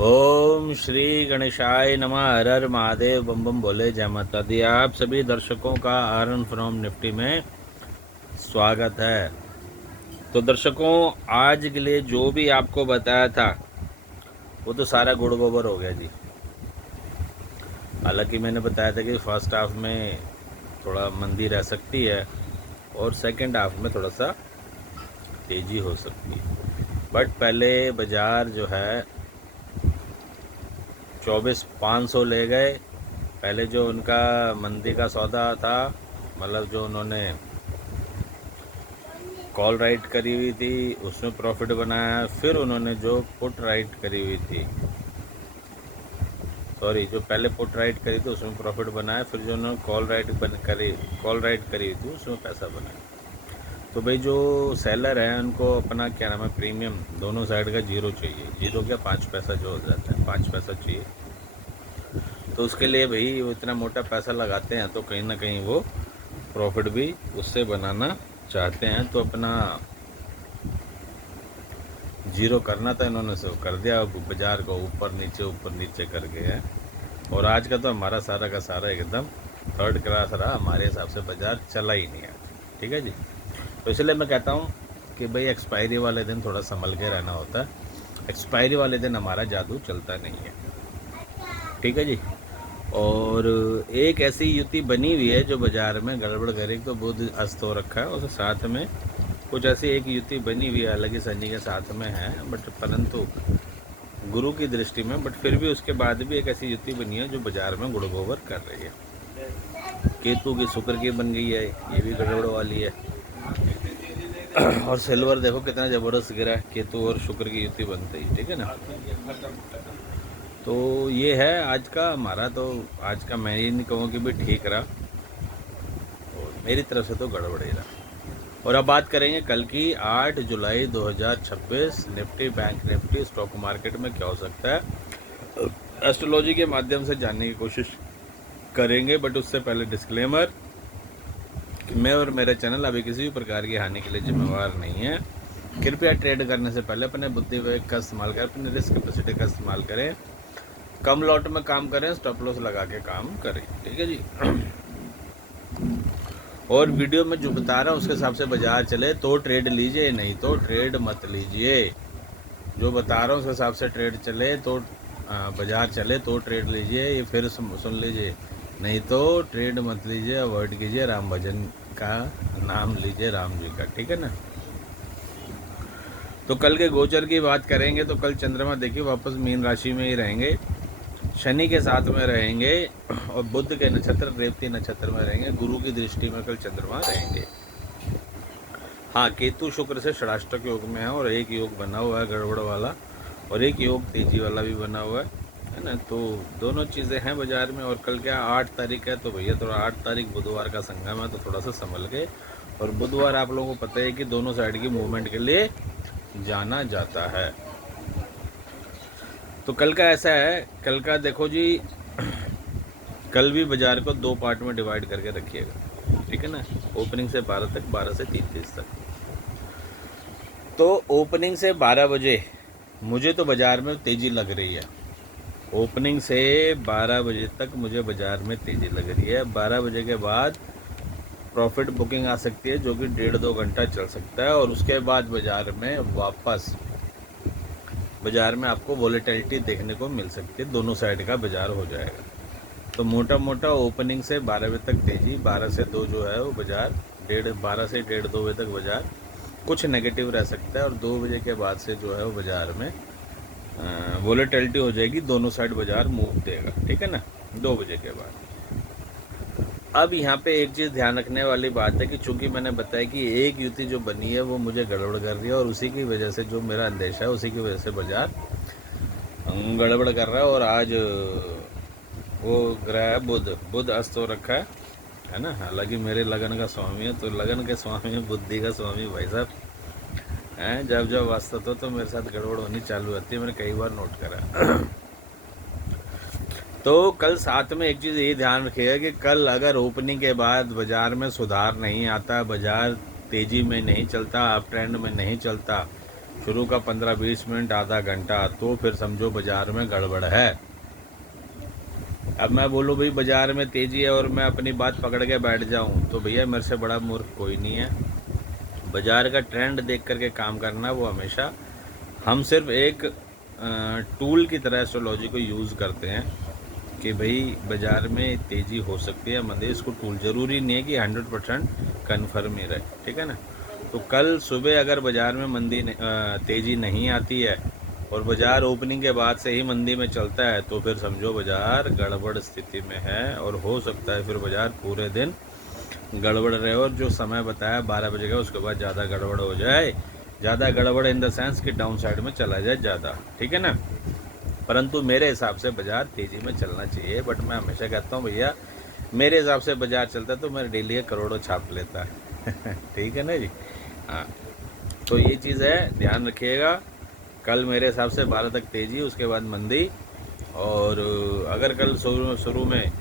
ओम श्री गणेशाय नमः। हर हर महादेव, बम बम बोले, जय माता दी। आप सभी दर्शकों का आर्न फ्रॉम निफ्टी में स्वागत है। तो दर्शकों, आज के लिए जो भी आपको बताया था वो तो सारा गुड़ गोबर हो गया जी। हालांकि मैंने बताया था कि फर्स्ट हाफ में थोड़ा मंदी रह सकती है और सेकंड हाफ में थोड़ा सा तेज़ी हो सकती है, बट पहले बाज़ार जो है 24,500 ले गए। पहले जो उनका मंदी का सौदा था, मतलब जो उन्होंने कॉल राइट करी हुई थी उसमें प्रॉफिट बनाया। फिर उन्होंने जो पुट राइट करी हुई थी, सॉरी, जो पहले पुट राइट करी थी उसमें प्रॉफिट बनाया। फिर जो उन्होंने कॉल राइट करी हुई थी उसमें पैसा बनाया। तो भाई जो सेलर है उनको अपना क्या नाम है, प्रीमियम दोनों साइड का जीरो चाहिए। जीरो क्या, 5 पैसा जो हो जाता है, 5 पैसा चाहिए। तो उसके लिए भाई वो इतना मोटा पैसा लगाते हैं तो कहीं ना कहीं वो प्रॉफिट भी उससे बनाना चाहते हैं। तो अपना जीरो करना था, इन्होंने सो कर दिया। बाज़ार को ऊपर नीचे कर गए हैं। और आज का तो हमारा सारा का सारा एकदम थर्ड क्लास रहा। हमारे हिसाब से बाज़ार चला ही नहीं है, ठीक है जी। तो इसलिए मैं कहता हूँ कि भाई एक्सपायरी वाले दिन थोड़ा संभल के रहना होता है। एक्सपायरी वाले दिन हमारा जादू चलता नहीं है, ठीक है जी। और एक ऐसी युति बनी हुई है जो बाज़ार में गड़बड़ करे तो बुध अस्त हो रखा है, और साथ में कुछ ऐसी एक युति बनी हुई है, हालांकि शनि के साथ में है, बट परंतु गुरु की दृष्टि में, बट फिर भी उसके बाद भी एक ऐसी युति बनी है जो बाज़ार में गुड़ गोबर कर रही है। केतु की शुक्र की बन गई है, ये भी गड़बड़ वाली है। और सिल्वर देखो कितना ज़बरदस्त गिरा है, केतु और शुक्र की युति बनते ही, ठीक है ना। तो ये है आज का हमारा। तो आज का मैं ये नहीं कहूँ कि भी ठीक रहा, और मेरी तरफ से तो गड़बड़ ही रहा। और अब बात करेंगे कल की 8 जुलाई 2026 Nifty, bank Nifty, stock market में क्या हो सकता है, एस्ट्रोलॉजी के माध्यम से जानने की कोशिश करेंगे। बट उससे पहले डिस्क्लेमर कि मैं और मेरा चैनल अभी किसी भी प्रकार की हानि के लिए जिम्मेवार नहीं है। कृपया ट्रेड करने से पहले अपने बुद्धि विवेक का इस्तेमाल करें, अपनी रिस्क कैपेसिटी का इस्तेमाल करें, कम लॉट में काम करें, स्टॉप लॉस लगा के काम करें, ठीक है जी। और वीडियो में जो बता रहा हूँ उसके हिसाब से बाजार चले तो ट्रेड लीजिए, नहीं तो ट्रेड मत लीजिए। जो बता रहा हूँ उसके हिसाब से ट्रेड चले तो बाजार चले तो ट्रेड लीजिए, ये फिर सुन लीजिए, नहीं तो ट्रेड मत लीजिए, अवॉइड कीजिए, राम भजन का नाम लीजिए, राम जी का, ठीक है ना। तो कल के गोचर की बात करेंगे तो कल चंद्रमा देखिए वापस मीन राशि में ही रहेंगे, शनि के साथ में रहेंगे, और बुध के नक्षत्र रेवती नक्षत्र में रहेंगे। गुरु की दृष्टि में कल चंद्रमा रहेंगे। हाँ, केतु शुक्र से षडाष्टक योग में है, और एक योग बना हुआ है गड़बड़ वाला, और एक योग तेजी वाला भी बना हुआ है ना। तो दोनों चीज़ें हैं बाजार में। और कल क्या 8 तारीख है, तो भैया थोड़ा 8 तारीख बुधवार का संगम है, तो थोड़ा सा संभल के। और बुधवार आप लोगों को पता है कि दोनों साइड की मूवमेंट के लिए जाना जाता है। तो कल का ऐसा है, कल का देखो जी, कल भी बाजार को 2 पार्ट में डिवाइड करके रखिएगा, ठीक है ना। ओपनिंग से 12 तक, 12 से 3:30 तक। तो ओपनिंग से 12 बजे मुझे तो बाज़ार में तेज़ी लग रही है। ओपनिंग से 12 बजे तक मुझे बाज़ार में तेज़ी लग रही है। 12 बजे के बाद प्रॉफिट बुकिंग आ सकती है, जो कि 1.5-2 घंटा चल सकता है, और उसके बाद बाज़ार में वापस बाज़ार में आपको वॉलेटिलिटी देखने को मिल सकती है। दोनों साइड का बाज़ार हो जाएगा। तो मोटा मोटा ओपनिंग से 12 बजे तक तेज़ी, 12 से 2 जो है वो बाज़ार 12 से 1:30-2 बजे तक बाज़ार कुछ नेगेटिव रह सकता है, और 2 बजे के बाद से जो है वो बाज़ार में वॉलेटिलिटी हो जाएगी, दोनों साइड बाज़ार मूव देगा, ठीक है ना, 2 बजे के बाद। अब यहाँ पे एक चीज़ ध्यान रखने वाली बात है कि चूंकि मैंने बताया कि एक युति जो बनी है वो मुझे गड़बड़ कर रही है, और उसी की वजह से जो मेरा अंदेशा है उसी की वजह से बाज़ार गड़बड़ कर रहा है। और आज वो ग्रह है बुध अस्त हो रखा है ना। हालांकि मेरे लगन का स्वामी है, तो लगन के स्वामी है, बुद्धि का स्वामी भाई साहब हैं। जब जब वास्तव तो मेरे साथ गड़बड़ होनी चालू होती है, मैंने कई बार नोट करा। तो कल साथ में एक चीज़ ये ध्यान रखिएगा कि कल अगर ओपनिंग के बाद बाज़ार में सुधार नहीं आता, बाज़ार तेज़ी में नहीं चलता, अप ट्रेंड में नहीं चलता, शुरू का 15-20 मिनट आधा घंटा तो फिर समझो बाज़ार में गड़बड़ है। अब मैं बोलूँ भाई बाज़ार में तेज़ी है और मैं अपनी बात पकड़ के बैठ जाऊँ तो भैया मेरे से बड़ा मूर्ख कोई नहीं है। बाज़ार का ट्रेंड देख करके काम करना वो हमेशा, हम सिर्फ एक टूल की तरह एस्ट्रोलॉजी को यूज़ करते हैं कि भाई बाज़ार में तेज़ी हो सकती है मंदी, इसको टूल ज़रूरी नहीं है कि 100% कन्फर्म ही रहे, ठीक है ना। तो कल सुबह अगर बाज़ार में मंदी तेज़ी नहीं आती है और बाज़ार ओपनिंग के बाद से ही मंदी में चलता है तो फिर समझो बाज़ार गड़बड़ स्थिति में है और हो सकता है फिर बाज़ार पूरे दिन गड़बड़ रहे और जो समय बताया 12 बजे का उसके बाद ज़्यादा गड़बड़ हो जाए, ज़्यादा गड़बड़ इन द सेंस कि डाउन साइड में चला जाए ज़्यादा, ठीक है ना। परंतु मेरे हिसाब से बाज़ार तेज़ी में चलना चाहिए। बट मैं हमेशा कहता हूँ भैया मेरे हिसाब से बाज़ार चलता है तो मेरे डेली करोड़ों छाप लेता है ठीक है ना जी। हाँ, तो ये चीज़ है, ध्यान रखिएगा। कल मेरे हिसाब से 12 तक तेज़ी, उसके बाद मंदी। और अगर कल शुरू में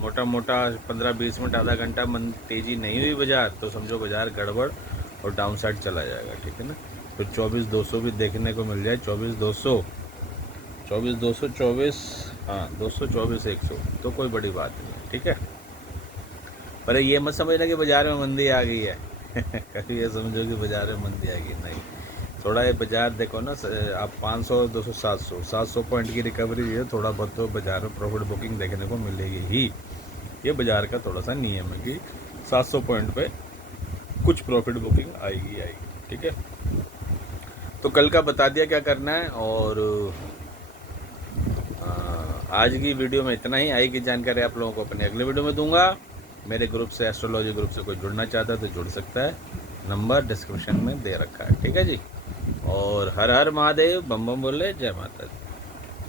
मोटा मोटा 15-20 मिनट आधा घंटा तेज़ी नहीं हुई बाज़ार तो समझो बाज़ार गड़बड़ और डाउन साइड चला जाएगा, ठीक है ना। फिर 24,200 भी देखने को मिल जाए, 24,200, 24,224, हाँ 224,100 तो कोई बड़ी बात नहीं है, ठीक है। पर ये मत समझना कि बाज़ार में मंदी आ गई है कभी ये समझो कि बाज़ार में मंदी आ गई, नहीं। थोड़ा ये बाज़ार देखो ना, आप 500, 200, 700 पॉइंट की रिकवरी है, थोड़ा बहुत तो बाज़ार में प्रॉफिट बुकिंग देखने को मिलेगी ही। ये बाज़ार का थोड़ा सा नियम है कि 700 पॉइंट पे कुछ प्रॉफिट बुकिंग आएगी आएगी, ठीक है। तो कल का बता दिया क्या करना है। और आज की वीडियो में इतना ही। आई की जानकारी आप लोगों को अपने अगले वीडियो में दूंगा। मेरे ग्रुप से, एस्ट्रोलॉजी ग्रुप से कोई जुड़ना चाहता है तो जुड़ सकता है, नंबर डिस्क्रिप्शन में दे रखा है, ठीक है जी। और हर हर महादेव, बम बम बोले, जय माता दी।